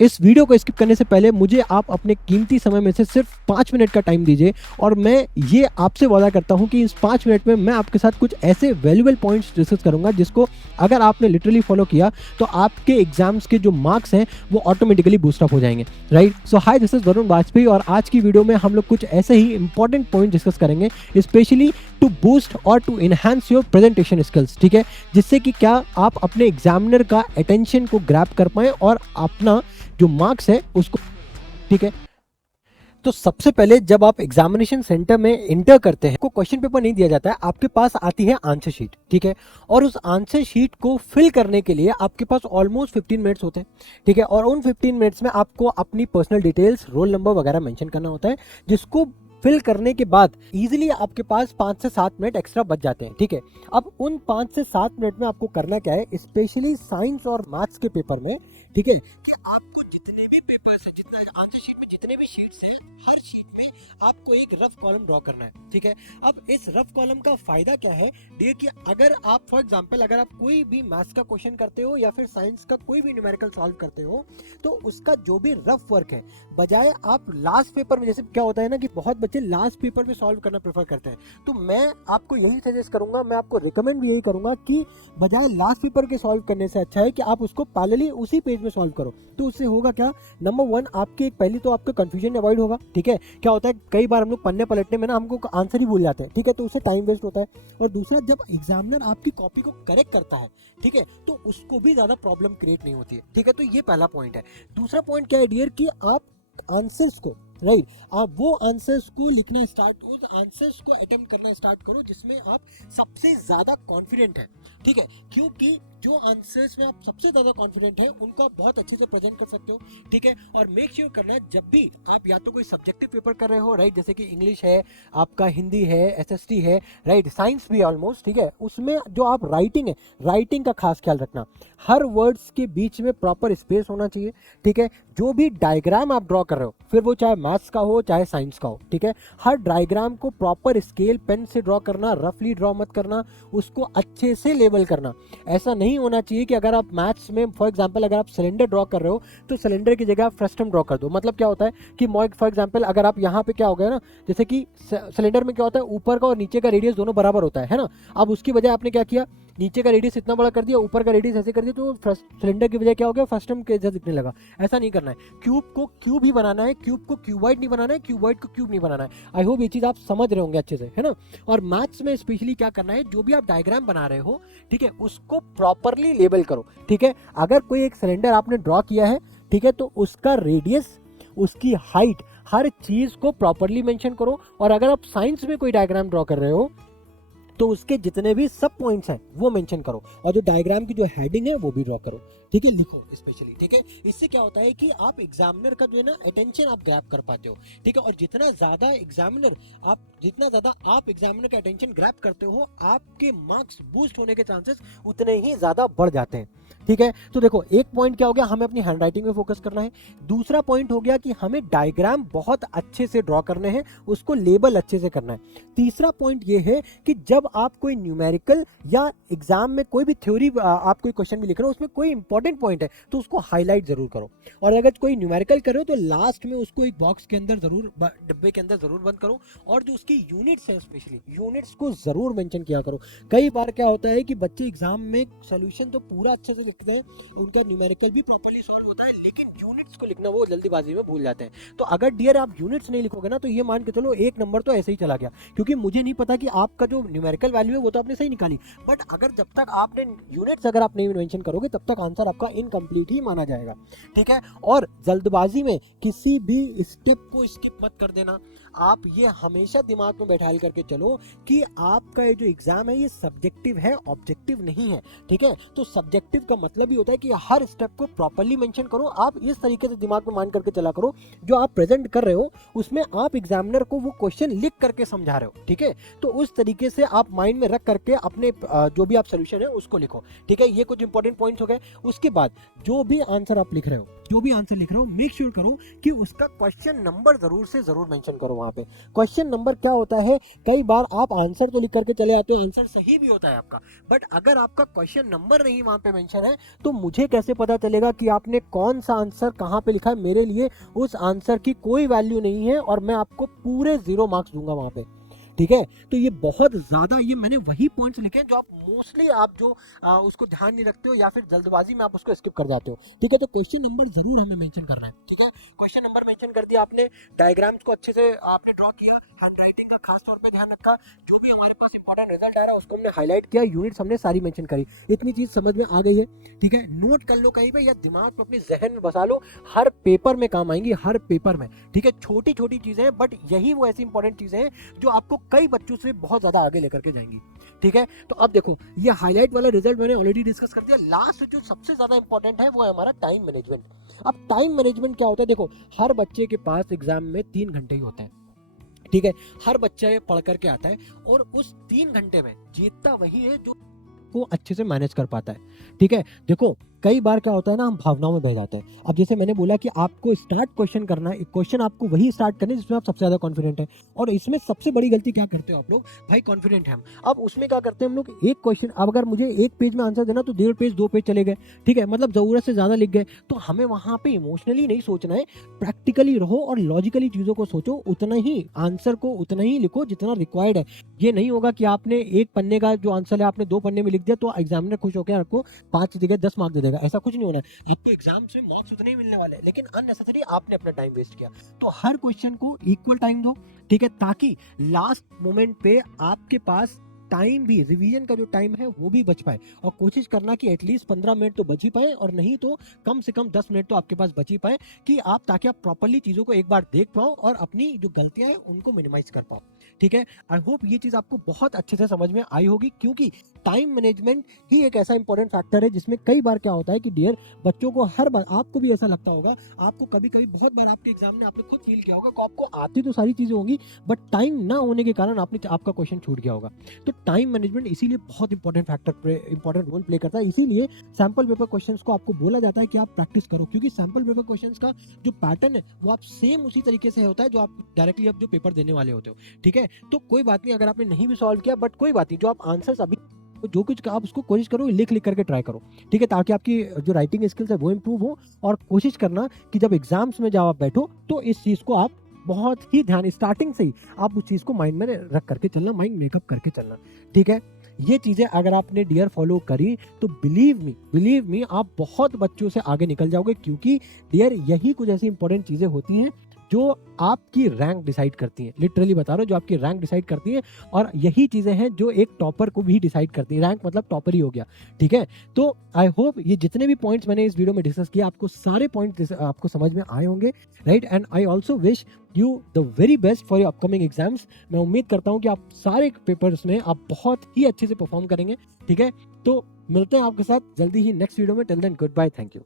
इस वीडियो को स्किप करने से पहले मुझे आप अपने कीमती समय में से सिर्फ 5 मिनट का टाइम दीजिए और मैं ये आपसे वादा करता हूँ कि इस 5 मिनट में मैं आपके साथ कुछ ऐसे वैल्यूएबल पॉइंट्स डिस्कस करूंगा जिसको अगर आपने लिटरली फॉलो किया तो आपके एग्जाम्स के जो मार्क्स हैं वो ऑटोमेटिकली बूस्टअप हो जाएंगे, right. So hi, this is Varun Vajpayee और आज की वीडियो में हम लोग कुछ ऐसे ही इंपॉर्टेंट पॉइंट डिस्कस करेंगे स्पेशली टू बूस्ट और to enhance your presentation skills, ठीक है, जिससे कि क्या आप अपने एग्जामिनर का अटेंशन को ग्रैब कर पाए और अपना जो मार्क्स है उसको, ठीक है। तो सबसे पहले जब आप एग्जामिनेशन सेंटर में इंटर करते हैं, को क्वेश्चन पेपर नहीं दिया जाता है, आपके पास आती है आंसर शीट, ठीक है। और उस आंसर शीट को फिल करने के लिए आपके पास ऑलमोस्ट 15 मिनट्स होते हैं, ठीक है। और उन 15 मिनट्स में आपको अपनी पर्सनल डिटेल्स, रोल नंबर वगैरह मेंशन करना होता है, जिसको फिल करने के बाद इजीली आपके पास 5 से 7 मिनट एक्स्ट्रा बच जाते हैं, ठीक है। अब उन 5 से 7 मिनट में आपको करना क्या है, स्पेशली साइंस और मैथ्स के पेपर में, ठीक है, कि आपको जितने भी पेपर्स है, जितना आंसर शीट में जितने भी शीट्स हैं, हर शीट में आपको एक रफ कॉलम ड्रॉ करना है, ठीक है। अब इस रफ कॉलम का फायदा क्या है डियर, कि अगर आप फॉर एग्जांपल अगर आप कोई भी मैथ्स का क्वेश्चन करते हो या फिर साइंस का कोई भी न्यूमेरिकल सॉल्व करते हो, तो उसका जो भी रफ वर्क है, बजाय आप लास्ट पेपर में, जैसे क्या होता है ना कि बहुत बच्चे लास्ट पेपर में सॉल्व करना प्रेफर करते हैं, तो मैं आपको यही सजेस्ट करूंगा, मैं आपको रिकमेंड भी यही करूंगा कि बजाय लास्ट पेपर के सॉल्व करने से अच्छा है कि आप उसको पैरेलली उसी पेज में सॉल्व करो। तो उससे होगा क्या, नंबर 1, आपके पहली तो आपका कंफ्यूजन अवॉइड होगा, ठीक है। क्या होता है कई बार हम लोग पन्ने पलटने में ना हमको आंसर ही भूल जाते हैं, ठीक है, तो उससे टाइम वेस्ट होता है। और दूसरा, जब एग्जामिनर आपकी कॉपी को करेक्ट करता है, ठीक है, तो उसको भी ज्यादा प्रॉब्लम क्रिएट नहीं होती है, ठीक है। तो ये पहला पॉइंट है। दूसरा पॉइंट क्या है डियर, कि आप आंसर्स को, राइट, आप वो आंसर्स को लिखना स्टार्ट, उस आंसर्स को अटेम्प्ट करना स्टार्ट करो जिसमें आप सबसे ज्यादा कॉन्फिडेंट है, ठीक है। क्योंकि जो आंसर्स में आप सबसे ज्यादा कॉन्फिडेंट है उनका बहुत अच्छे से प्रेजेंट कर सकते हो, ठीक है। और मेक श्योर करना है जब भी आप या तो कोई सब्जेक्टिव पेपर कर रहे हो, राइट, जैसे कि इंग्लिश है, आपका हिंदी है, एसएसटी है, राइट, साइंस भी ऑलमोस्ट, ठीक है, उसमें जो आप राइटिंग है, राइटिंग का खास ख्याल रखना, हर वर्ड्स के बीच में प्रॉपर स्पेस होना चाहिए, ठीक है। जो भी डायग्राम आप ड्रॉ कर रहे हो, फिर वो चाहे मैथ्स का हो चाहे साइंस का हो, ठीक है, हर डायग्राम को प्रॉपर स्केल पेन से ड्रॉ करना, रफली ड्रॉ मत करना, उसको अच्छे से लेबल करना। ऐसा नहीं होना चाहिए कि अगर आप मैथ्स में फॉर एग्जांपल अगर आप सिलेंडर ड्रॉ कर रहे हो तो सिलेंडर की जगह आप फ्रस्टम ड्रॉ कर दो। मतलब क्या होता है कि फॉर एग्जांपल अगर आप यहाँ पे क्या हो गया ना, जैसे कि सिलेंडर में क्या होता है, ऊपर का और नीचे का रेडियस दोनों बराबर होता है ना। अब उसकी बजाय आपने क्या किया, नीचे का रेडियस इतना बड़ा कर दिया, ऊपर का रेडियस ऐसे कर दिया, तो सिलेंडर की बजाय क्या हो गया, फ्रस्टम के जैसा दिखने लगा। ऐसा नहीं करना है, क्यूब को क्यूब ही बनाना है, क्यूब को क्यूबॉइड नहीं बनाना है, क्यूबॉइड को क्यूब नहीं बनाना है। आई होप ये चीज आप समझ रहे होंगे अच्छे से, है ना। और मैथ्स में स्पेशली क्या करना है, जो भी आप डायग्राम बना रहे हो, ठीक है, उसको प्रॉपरली लेबल करो, ठीक है। अगर कोई एक सिलेंडर आपने ड्रॉ किया है, ठीक है, तो उसका रेडियस, उसकी हाइट, हर चीज को प्रॉपरली मेंशन करो। और अगर आप साइंस में कोई डायग्राम ड्रॉ कर रहे हो तो उसके जितने भी सब पॉइंट्स हैं वो मेंशन करो, और जो डायग्राम की जो हेडिंग है वो भी ड्रॉ करो, ठीक है, लिखो स्पेशली, ठीक है। इससे क्या होता है कि आप एग्जामिनर का जो है ना अटेंशन आप ग्रैब कर पाते हो, ठीक है। और जितना ज्यादा आप एग्जामिनर का अटेंशन ग्रैब करते हो, आपके मार्क्स बूस्ट होने के चांसेस उतने ही ज्यादा बढ़ जाते हैं, ठीक है। तो देखो, एक पॉइंट क्या हो गया, हमें अपनी हैंडराइटिंग में फोकस करना है। दूसरा पॉइंट हो गया कि हमें डायग्राम बहुत अच्छे से ड्रॉ करने हैं, उसको लेबल अच्छे से करना है। तीसरा पॉइंट ये है कि जब आप कोई न्यूमेरिकल या एग्जाम में कोई भी थ्योरी आप कोई क्वेश्चन भी लिख रहे हो, उसमें कोई इंपॉर्टेंट पॉइंट है तो उसको हाईलाइट जरूर करो। और अगर कोई न्यूमेरिकल कर रहे हो तो लास्ट में उसको एक बॉक्स के अंदर जरूर, डिब्बे के अंदर जरूर बंद करो। और जो उसकी यूनिट्स है, स्पेशली यूनिट्स को जरूर मेंशन किया करो। कई बार क्या होता है कि बच्चे एग्जाम में सोल्यूशन तो पूरा अच्छे से लिखते हैं, उनका न्यूमेरिकल भी प्रॉपर्ली सॉल्व होता है, लेकिन यूनिट्स को लिखना वो जल्दीबाजी में भूल जाते हैं। तो अगर डियर आप यूनिट्स नहीं लिखोगे ना, तो ये मान के चलो एक नंबर तो ऐसे ही चला गया, क्योंकि मुझे नहीं पता कि आपका जो न्यूमेरिकल वैल्यू है वो तो आपने सही निकाली, बट अगर जब तक आपने यूनिट्स अगर आप नहीं मेंशन करोगे तब तक आंसर आपका इनकम्प्लीट ही माना जाएगा, ठीक है। और जल्दबाजी में किसी भी स्टेप को स्किप मत कर देना। आप ये हमेशा दिमाग में बैठा करके चलो कि आपका ये जो एग्जाम है ये सब्जेक्टिव है, ऑब्जेक्टिव नहीं है, ठीक है। तो सब्जेक्टिव का मतलब ही होता है कि हर स्टेप को प्रॉपर्ली मेंशन करो। आप इस तरीके से दिमाग में मान करके चला करो, जो आप प्रेजेंट कर रहे हो उसमें आप एग्जामिनर को वो क्वेश्चन लिख करके समझा रहे हो, ठीक है। तो उस तरीके से आप माइंड में रख करके अपने जो भी आप सोल्यूशन है उसको लिखो, ठीक है। ये कुछ इंपॉर्टेंट पॉइंट्स हो गए। उसके बाद जो भी आंसर आप लिख रहे हो, जो भी आंसर लिख रहा हो मेक श्योर करो कि उसका क्वेश्चन नंबर जरूर से जरूर मेंशन करो वहां पे। क्वेश्चन नंबर क्या होता है, कई बार आप आंसर तो लिख करके चले आते हो, आंसर सही भी होता है आपका, बट अगर आपका क्वेश्चन नंबर नहीं वहां पे मेंशन है तो मुझे कैसे पता चलेगा कि आपने कौन सा आंसर कहां पे लिखा है। मेरे लिए उस आंसर की कोई वैल्यू नहीं है और मैं आपको पूरे 0 मार्क्स दूंगा वहां पे। ठीक है, तो ये बहुत ज्यादा, ये मैंने वही पॉइंट्स लिखे हैं जो आप मोस्टली आप जो उसको ध्यान नहीं रखते हो या फिर जल्दबाजी में आप उसको स्किप कर जाते हो। ठीक है, तो क्वेश्चन नंबर जरूर हमें मेंशन करना है। ठीक है, क्वेश्चन नंबर मेंशन कर दिया आपने, डायग्राम्स को अच्छे से आपने ड्रॉ किया, हैंडराइटिंग का खास तौर पे ध्यान रखा, जो भी हमारे पास इंपॉर्टेंट रिजल्ट आ रहा है उसको हमने हाईलाइट किया, यूनिट्स हमने सारी मेंशन करी, इतनी चीज समझ में आ गई है। ठीक है, नोट कर लो कहीं पे या दिमाग को अपने जहन में बसा लो, हर पेपर में काम आएंगी, हर पेपर में। ठीक है, छोटी छोटी चीजें हैं बट यही वो ऐसी इंपॉर्टेंट चीजें हैं जो आपको कई बच्चों से बहुत ज्यादा आगे लेकर के जाएंगी। ठीक है, तो अब देखो ये हाईलाइट वाला रिजल्ट मैंने ऑलरेडी डिस्कस कर दिया। लास्ट जो सबसे ज्यादा इंपॉर्टेंट है वो है हमारा टाइम मैनेजमेंट। अब टाइम मैनेजमेंट क्या होता है, देखो हर बच्चे के पास एग्जाम में 3 घंटे ही होते हैं। ठीक है, हर बच्चा पढ़ करके आता है और उस 3 घंटे में जीतता वही है जो को अच्छे से मैनेज कर पाता है। ठीक है, देखो कई बार क्या होता है ना, हम भावनाओं में बह जाते हैं। अब जैसे मैंने बोला कि आपको स्टार्ट क्वेश्चन करना है, क्वेश्चन आपको वही स्टार्ट करना है जिसमें आप सबसे ज्यादा कॉन्फिडेंट है, और इसमें सबसे बड़ी गलती क्या करते हो आप लोग, भाई कॉन्फिडेंट है हम, अब उसमें क्या करते हैं हम लोग, एक क्वेश्चन, अब अगर मुझे एक पेज में आंसर देना तो 1.5 पेज 2 पेज चले गए। ठीक है, मतलब जरूरत से ज्यादा लिख गए। तो हमें वहां पे इमोशनली नहीं सोचना है, प्रैक्टिकली रहो और लॉजिकली चीजों को सोचो, उतना ही आंसर को उतना ही लिखो जितना रिक्वायर्ड है। ये नहीं होगा कि आपने एक पन्ने का जो आंसर है आपने 2 पन्ने में लिख दिया तो एग्जामिनर खुश होकर आपको 5 की जगह 10 मार्क्स दे देगा, ऐसा कुछ नहीं होना है। आपको एग्जाम में मार्क्स उतने ही मिलने वाले हैं, लेकिन अननेसेसरी आपने अपना टाइम वेस्ट किया। तो हर क्वेश्चन को इक्वल टाइम दो। ठीक है, ताकि लास्ट मोमेंट पे आपके पास टाइम भी, रिवीजन का जो टाइम है वो भी बच पाए, और कोशिश करना कि एटलीस्ट 15 मिनट तो बच ही पाए, और नहीं तो कम से कम 10 मिनट तो आपके पास बच ही पाए, कि आप ताकि आप प्रॉपर्ली चीजों को एक बार देख पाओ और अपनी जो गलतियां हैं उनको मिनिमाइज कर पाओ। ठीक है, आई होप ये चीज आपको बहुत अच्छे से समझ में आई होगी, क्योंकि टाइम मैनेजमेंट ही एक ऐसा इंपॉर्टेंट फैक्टर है जिसमें कई बार क्या होता है कि डियर बच्चों को, हर बार आपको भी ऐसा लगता होगा, आपको कभी कभी बहुत बार आपके एग्जाम में आपने खुद फील किया होगा कि आपको आती तो सारी चीजें होंगी बट टाइम ना होने के कारण आपका क्वेश्चन छूट गया होगा। तो टाइम मैनेजमेंट इसीलिए बहुत important factor, important role play करता है। इसीलिए सैंपल पेपर क्वेश्चंस को आपको बोला जाता है कि आप प्रैक्टिस करो, क्योंकि सैंपल पेपर क्वेश्चंस का जो पैटर्न है वो आप सेम उसी तरीके से होता है जो आप डायरेक्टली अब जो पेपर देने वाले होते हो। ठीक है, तो कोई बात नहीं अगर आपने नहीं भी सॉल्व किया, बट कोई बात नहीं, जो आप आंसर्स अभी जो कुछ आप उसको कोशिश करो लिख लिख करके ट्राई करो। ठीक है, ताकि आपकी जो राइटिंग स्किल्स है वो इंप्रूव हो, और कोशिश करना कि जब एग्जाम्स में जब आप बैठो तो इस चीज को आप बहुत ही ध्यान, स्टार्टिंग से ही आप उस चीज को माइंड में रख करके चलना, माइंड मेकअप करके चलना। ठीक है, ये चीजें अगर आपने डियर फॉलो करी तो बिलीव मी आप बहुत बच्चों से आगे निकल जाओगे, क्योंकि डियर यही कुछ ऐसी इंपॉर्टेंट चीजें होती हैं जो आपकी रैंक डिसाइड करती हैं। लिटरली बता रहा हूं, जो आपकी रैंक डिसाइड करती है, और यही चीजें हैं जो एक टॉपर को भी डिसाइड करती है। रैंक मतलब टॉपर ही हो गया। ठीक है, तो आई होप ये जितने भी पॉइंट्स मैंने इस वीडियो में डिस्कस किया आपको सारे पॉइंट्स आपको समझ में आए होंगे, right. And I also wish you the very best for your upcoming exams. मैं उम्मीद करता हूं कि आप सारे पेपर्स में आप बहुत ही अच्छे से परफॉर्म करेंगे। ठीक है, तो मिलते हैं आपके साथ जल्दी ही नेक्स्ट वीडियो में। Till then goodbye, thank you.